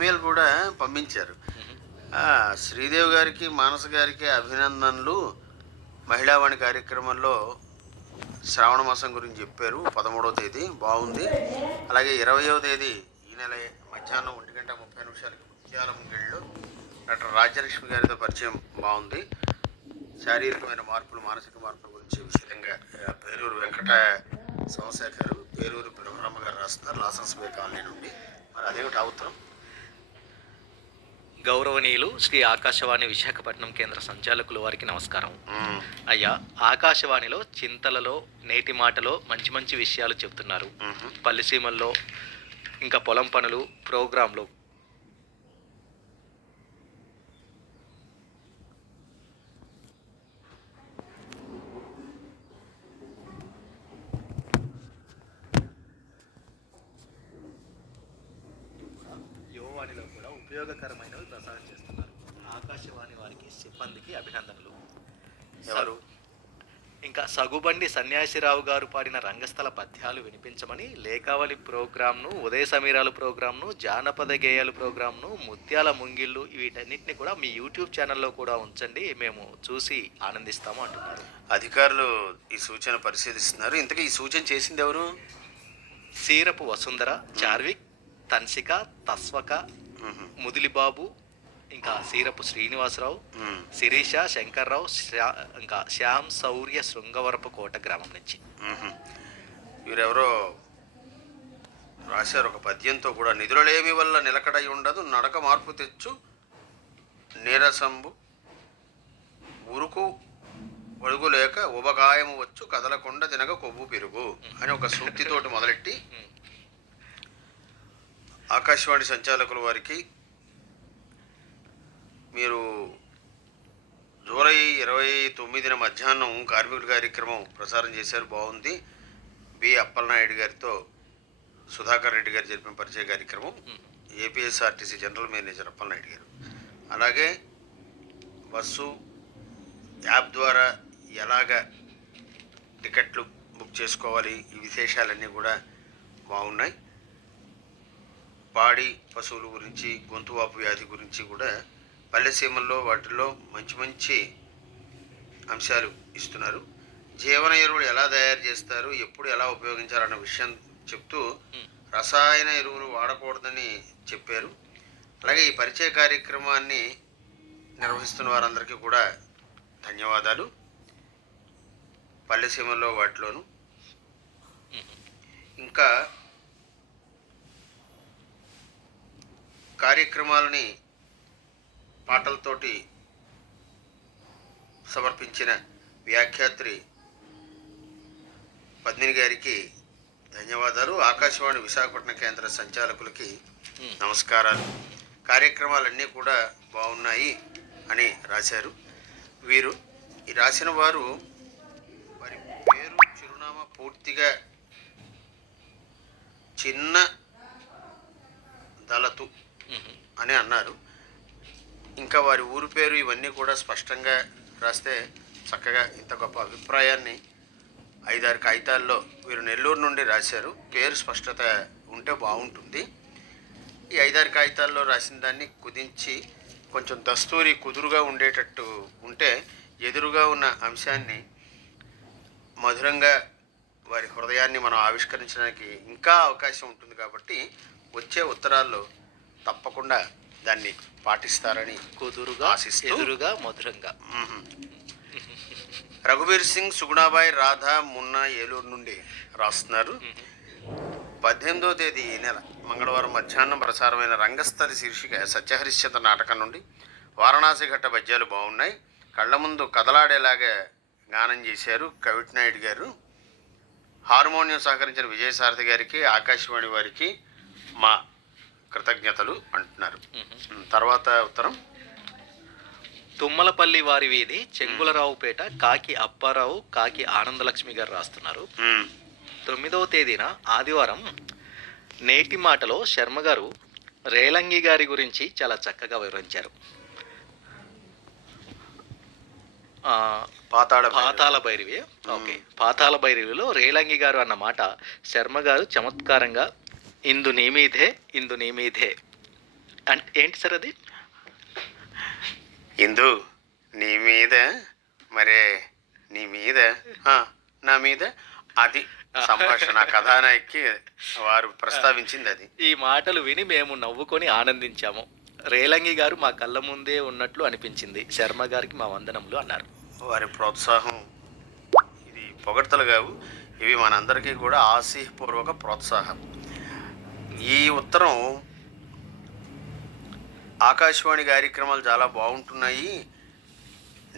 Email కూడా పంపించారు. శ్రీదేవి గారికి, మానస గారికి అభినందనలు. మహిళావాణి కార్యక్రమంలో శ్రావణ మాసం గురించి చెప్పారు. 13వ తేదీ బాగుంది. అలాగే 20వ తేదీ ఈ నెల మధ్యాహ్నం 1:30 ముత్యాల ముంగిళ్ళు డాక్టర్ రాజ్యలక్ష్మి గారితో పరిచయం బాగుంది. శారీరకమైన మార్పులు, మానసిక మార్పుల గురించి విశదంగా పేరూరు వెంకట సోమశేఖర్, పేరూరు బ్రహ్మరమ్మ గారు రాస్తున్నారు లాసన్స్ బే కాలనీ నుండి. మరి అదేమిటి అవుతాం. గౌరవనీయులు శ్రీ ఆకాశవాణి విశాఖపట్నం కేంద్ర సంచాలకులు వారికి నమస్కారం. అయ్యా, ఆకాశవాణిలో చింతలలో నేటి మాటలో మంచి మంచి విషయాలు చెప్తున్నారు. పల్లెసీమల్లో ఇంకా పొలం పనులు ప్రోగ్రాంలు యువవాణిలో కూడా ఉపయోగకరమైనవి ప్రసారం చేస్తున్నారు. ఆకాశవాణి వారికి సిబ్బందికి అభినందనలు. ఎవరు? ఇంకా సగుబండి సన్యాసిరావు గారు పాడిన రంగస్థల పద్యాలు వినిపించమని లేఖావళి ప్రోగ్రాంను, ఉదయ సమీరాలు ప్రోగ్రాంను, జానపద గేయాలు ప్రోగ్రాంను, ముత్యాల ముంగిళ్ళు వీటన్నిటిని కూడా మీ యూట్యూబ్ ఛానల్లో కూడా ఉంచండి, మేము చూసి ఆనందిస్తాము అంటున్నారు. అధికారులు ఈ సూచన పరిశీలిస్తున్నారు. ఇంతకీ ఈ సూచన చేసింది ఎవరు? సీరపు వసుంధర, చార్విక్, తన్సిక, తస్వక, ముదిలిబాబు, ఇంకా సీరపు శ్రీనివాసరావు, శిరీష, శంకర్రావు, ఇంకా శ్యామ్ శౌర్య శృంగవరపు కోట గ్రామం నుంచి. వీరెవరో రాశారు ఒక పద్యంతో కూడా. నిధులలేమి వల్ల నిలకడై ఉండదు, నడక మార్పు తెచ్చు నీరసంబు, ఉరుకు ఒడుగు లేక ఉబకాయము వచ్చు, కదలకుండా తినక కొవ్వు పెరుగు అని ఒక సూక్తితోటి మొదలెట్టి ఆకాశవాణి సంచాలకుల వారికి మీరు జూలై 29న మధ్యాహ్నం కార్మికుల కార్యక్రమం ప్రసారం చేశారు, బాగుంది. బి అప్పలనాయుడు గారితో సుధాకర్ రెడ్డి గారు జరిపిన పరిచయ కార్యక్రమం, ఏపీఎస్ఆర్టీసీ జనరల్ మేనేజర్ అప్పలనాయుడు గారు. అలాగే బస్సు యాప్ ద్వారా ఎలాగ టికెట్లు బుక్ చేసుకోవాలి, ఈ విశేషాలన్నీ కూడా బాగున్నాయి. పాడి పశువుల గురించి, గొంతువాపు వ్యాధి గురించి కూడా పల్లెసీమల్లో వాటిల్లో మంచి మంచి అంశాలు ఇస్తున్నారు. జీవన ఎరువులు ఎలా తయారు చేస్తారు, ఎప్పుడు ఎలా ఉపయోగించాలన్న విషయం చెప్తూ రసాయన ఎరువులు వాడకూడదని చెప్పారు. అలాగే ఈ పరిచయ కార్యక్రమాన్ని నిర్వహిస్తున్న వారందరికీ కూడా ధన్యవాదాలు. పల్లెసీమల్లో వాటిలోను ఇంకా కార్యక్రమాలని పాటలతోటి సమర్పించిన వ్యాఖ్యాత్రి పద్మిని గారికి ధన్యవాదాలు. ఆకాశవాణి విశాఖపట్నం కేంద్ర సంచాలకులకి నమస్కారాలు. కార్యక్రమాలన్నీ కూడా బాగున్నాయి అని రాశారు. వీరు ఈ రాసిన వారు వారి పేరు చిరునామా పూర్తిగా చిన్న దళతు అని అన్నారు. ఇంకా వారి ఊరి పేరు ఇవన్నీ కూడా స్పష్టంగా రాస్తే చక్కగా ఇంత గొప్ప అభిప్రాయాన్ని 5-6 కాగితాల్లో వీరు నెల్లూరు నుండి రాశారు. పేరు స్పష్టత ఉంటే బాగుంటుంది. ఈ 5-6 కాగితాల్లో రాసిన దాన్ని కుదించి కొంచెం దస్తూరి కుదురుగా ఉండేటట్టు ఉంటే ఎదురుగా ఉన్న అంశాన్ని మధురంగా వారి హృదయాన్ని మనం ఆవిష్కరించడానికి ఇంకా అవకాశం ఉంటుంది. కాబట్టి వచ్చే ఉత్తరాల్లో తప్పకుండా దాన్ని పాటిస్తారని కుదురుగా, ఎదురుగా, మధురంగా. రఘువీర్ సింగ్, సుగుణాబాయి, రాధా, మున్నా ఏలూరు నుండి రాస్తున్నారు. 18వ తేదీ ఈ నెల మంగళవారం మధ్యాహ్నం ప్రసారమైన రంగస్థలి శీర్షిక సత్యహరిశ్చంద్ర నాటకం నుండి వారణాసి ఘట్ట పద్యాలు బాగున్నాయి. కళ్ళ ముందు కదలాడేలాగా గానం చేశారు కవిట్నాయుడు గారు. హార్మోనియం సహకరించిన విజయసారథి గారికి, ఆకాశవాణి వారికి మా కృతజ్ఞతలు అంటున్నారు. తర్వాత ఉత్తరం. తుమ్మలపల్లి వారి వీధి, చెంగులరావుపేట, కాకి అప్పారావు, కాకి ఆనందలక్ష్మి గారు రాస్తున్నారు. 9వ తేదీన ఆదివారం నేటి మాటలో శర్మ గారు రేలంగి గారి గురించి చాలా చక్కగా వివరించారు. పాతాళ భైరవి, ఓకే, పాతాళ భైరవిలో రేలంగి గారు అన్న మాట శర్మ గారు చమత్కారంగా ఇందు నీమీదే అంటే ఏంటి సార్ అది? ఇందు నీ మీద మరే నీ మీద ఆ, నా మీద అది సంభాషణ కథానాయకి వారు ప్రస్తావించింది అది. ఈ మాటలు విని మేము నవ్వుకొని ఆనందించాము. రేలంగి గారు మా కళ్ళ ముందే ఉన్నట్లు అనిపించింది. శర్మ గారికి మా వందనములు అన్నారు. వారి ప్రోత్సాహం ఇది పొగడ్తలు కావు, ఇవి మనందరికీ కూడా ఆశయపూర్వక ప్రోత్సాహం. ఈ ఉత్తరం ఆకాశవాణి కార్యక్రమాలు చాలా బాగుంటున్నాయి,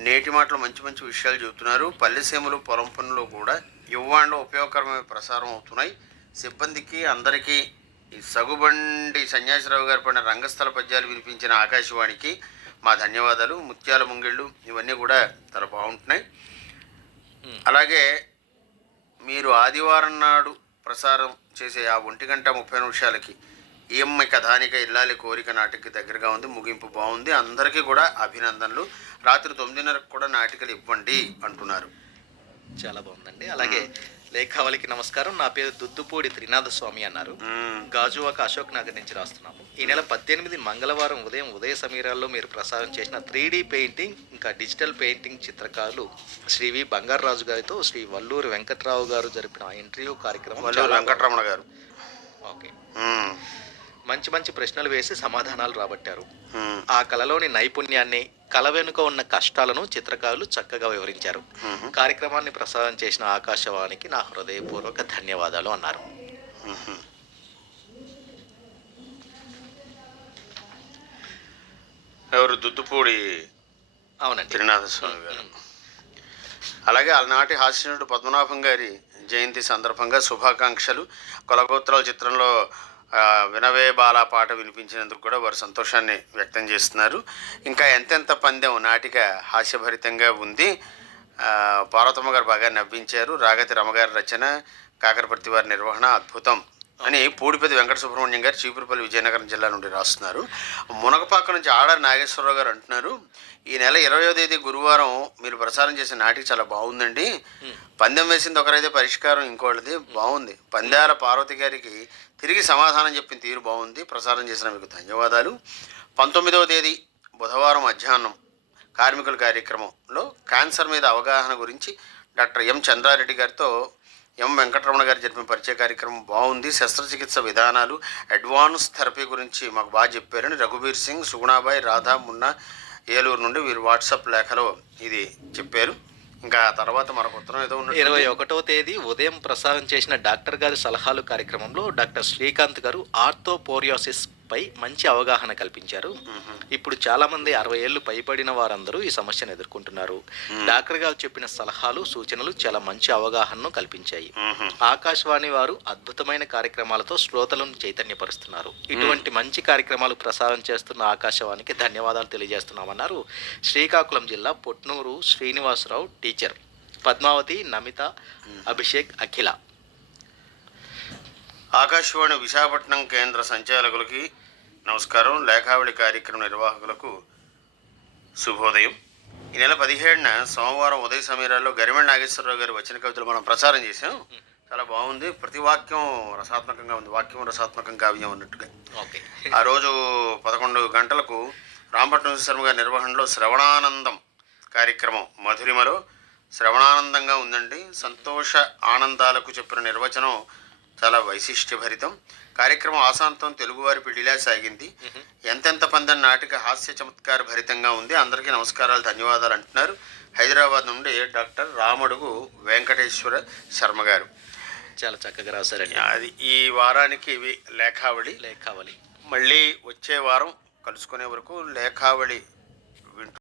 నేటి మాటలు మంచి మంచి విషయాలు చెబుతున్నారు, పల్లెసీమలు పొలం పనులు కూడా యువ్వాండ్లో ఉపయోగకరమైన ప్రసారం అవుతున్నాయి, సిబ్బందికి అందరికీ ఈ సగుబండి సన్యాసిరావు గారు పడిన రంగస్థల పద్యాలు వినిపించిన ఆకాశవాణికి మా ధన్యవాదాలు, ముత్యాల ముంగిళ్ళు ఇవన్నీ కూడా చాలా బాగుంటున్నాయి. అలాగే మీరు ఆదివారం నాడు ప్రసారం చేసే ఆ 1:30 ఈఎంఐ కథానిక ఇల్లాలి కోరిక నాటికి దగ్గరగా ఉంది, ముగింపు బాగుంది, అందరికీ కూడా అభినందనలు, రాత్రి 9:30 కూడా నాటికలు ఇవ్వండి అంటున్నారు. చాలా బాగుందండి. అలాగే లేఖావళికి నమస్కారం, నా పేరు దుద్దుపూడి త్రినాథ స్వామి అన్నారు. గాజువాక అశోక్ నగర్ నుంచి రాస్తున్నాము. ఈ నెల 18 మంగళవారం ఉదయ సమీరాల్లో మీరు ప్రసారం చేసిన 3D పెయింటింగ్ ఇంకా డిజిటల్ పెయింటింగ్ చిత్రకారులు శ్రీ వి బంగారరాజు గారితో శ్రీ వల్లూరు వెంకట్రావు గారు జరిపిన ఇంటర్వ్యూ కార్యక్రమం. వల్లూరు వెంకటరమణ గారు ఓకే, మంచి మంచి ప్రశ్నలు వేసి సమాధానాలు రాబట్టారు. ఆ కళలోని నైపుణ్యాన్ని, కళ వెనుక ఉన్న కష్టాలను చిత్రకారులు చక్కగా వివరించారు. కార్యక్రమాన్ని ప్రసారం చేసిన ఆకాశవాణికి నా హృదయపూర్వక ధన్యవాదాలు అన్నారు. ఎవరు? దుద్దుపూడి అవునండి, త్రినాథస్వామి గారు. అలాగే ఆనాటి హాస్యనటుడు పద్మనాభం గారి జయంతి సందర్భంగా శుభాకాంక్షలు. కులగోత్రాల చిత్రంలో వినవే బాల పాట వినిపించినందుకు కూడా వారు సంతోషాన్ని వ్యక్తం చేస్తున్నారు. ఇంకా ఎంతెంత పందెం నాటిక హాస్యభరితంగా ఉంది, పార్వతమ్మ గారు బాగా నవ్వించారు, రాగతి రమగారి రచన, కాకరపర్తి వారి నిర్వహణ అద్భుతం అని పూడిపతి వెంకట సుబ్రహ్మణ్యం గారు చీపురుపల్లి విజయనగరం జిల్లా నుండి రాస్తున్నారు. మునగపాక నుంచి ఆడారి నాగేశ్వరరావు గారు అంటున్నారు, ఈ నెల 20వ తేదీ గురువారం మీరు ప్రసారం చేసిన నాటిక చాలా బాగుందండి, పందెం వేసింది ఒకరైతే పరిష్కారం ఇంకోటిది బాగుంది, పందాల పార్వతి గారికి తిరిగి సమాధానం చెప్పిన తీరు బాగుంది, ప్రసారం చేసిన మీకు ధన్యవాదాలు. 19వ తేదీ బుధవారం మధ్యాహ్నం కార్మికుల కార్యక్రమంలో క్యాన్సర్ మీద అవగాహన గురించి డాక్టర్ ఎం చంద్రారెడ్డి గారితో ఎం వెంకటరమణ గారు జరిపిన పరిచయ కార్యక్రమం బాగుంది, శస్త్రచికిత్స విధానాలు, అడ్వాన్స్ థెరపీ గురించి మాకు బాగా చెప్పారని రఘుబీర్ సింగ్, సుగుణాబాయ్, రాధా మున్నా ఏలూరు నుండి వీరు వాట్సాప్ లేఖలో ఇది చెప్పారు. ఇంకా తర్వాత మరొక ఉత్తరం ఏదో ఉన్నది. 21వ తేదీ ఉదయం ప్రసారం చేసిన డాక్టర్ గారి సలహాలు కార్యక్రమంలో డాక్టర్ శ్రీకాంత్ గారు ఆర్థోపోరియోసిస్ పై మంచి అవగాహన కల్పించారు. ఇప్పుడు చాలా మంది 60 ఏళ్లు పైబడిన వారందరూ ఈ సమస్యను ఎదుర్కొంటున్నారు. డాక్టర్ గారు చెప్పిన సలహాలు, సూచనలు చాలా మంచి అవగాహనను కల్పించాయి. ఆకాశవాణి వారు అద్భుతమైన కార్యక్రమాలతో శ్రోతలను చైతన్యపరుస్తున్నారు. ఇటువంటి మంచి కార్యక్రమాలు ప్రసారం చేస్తున్న ఆకాశవాణికి ధన్యవాదాలు తెలియజేస్తున్నామన్నారు. శ్రీకాకుళం జిల్లా పొట్నూరు శ్రీనివాసరావు టీచర్, పద్మావతి, నమిత, అభిషేక్, అఖిల. ఆకాశవాణి విశాఖపట్నం కేంద్ర సంచాలకులకి నమస్కారం, లేఖావళి కార్యక్రమ నిర్వాహకులకు శుభోదయం. ఈ నెల 17న సోమవారం ఉదయ సమీరాల్లో గరిమెళ్ళ నాగేశ్వరరావు గారి వచ్చిన కవితలు మనం ప్రసారం చేసాం. చాలా బాగుంది, ప్రతి వాక్యం రసాత్మకంగా ఉంది, వాక్యం రసాత్మకం కావ్యం అన్నట్టుగా. ఆ రోజు 11 గంటలకు రాంపట్నం శర్మ గారి నిర్వహణలో శ్రవణానందం కార్యక్రమం మధురిమలో శ్రవణానందంగా ఉందండి. సంతోష ఆనందాలకు చెప్పిన నిర్వచనం చాలా వైశిష్ట్యభరితం. కార్యక్రమం ఆశాంతం తెలుగువారి పిడిలా సాగింది. ఎంతెంత పందెం నాటిక హాస్య చమత్కార భరితంగా ఉంది. అందరికీ నమస్కారాలు, ధన్యవాదాలు అంటున్నారు హైదరాబాద్ నుండి డాక్టర్ రామడుగు వెంకటేశ్వర శర్మ గారు. చాలా చక్కగా రాశారండి. అది ఈ వారానికి ఇవి లేఖావళి. మళ్ళీ వచ్చే వారం కలుసుకునే వరకు లేఖావళి వింటూ